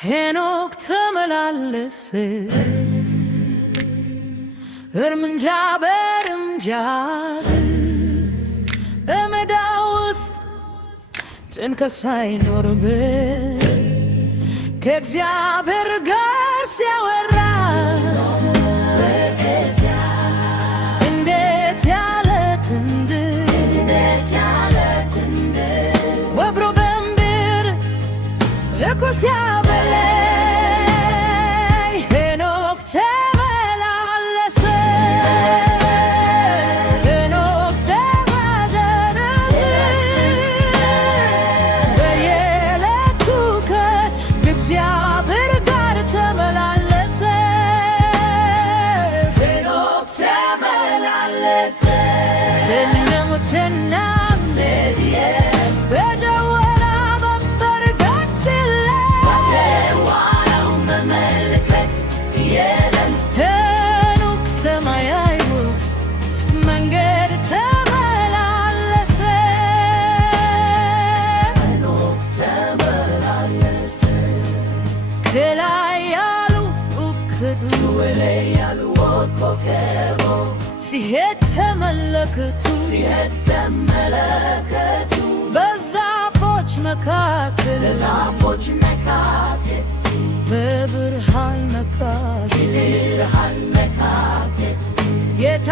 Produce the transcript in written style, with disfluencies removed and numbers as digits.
ሄኖክ ተመላለሰ እርምጃ በእርምጃ በሜዳ ውስጥ ጭንቀት ሳይኖርበት ከእግዚአብሔር ጋር ሲያወራ እንዴት ያለ ክንድ ወብሮ በምድር እኮ ሲያበላይ ሄኖክ ተመላለሰ ሄኖክ ተባረረ በየዕለቱ ከእግዚአብሔር ጋር ተመላለሰ ሄኖክ ተመላለሰ ስለሙትና ሲሄድ ተመለከቱ በዛፎች መካከል በብርሃን መካከል ጌታ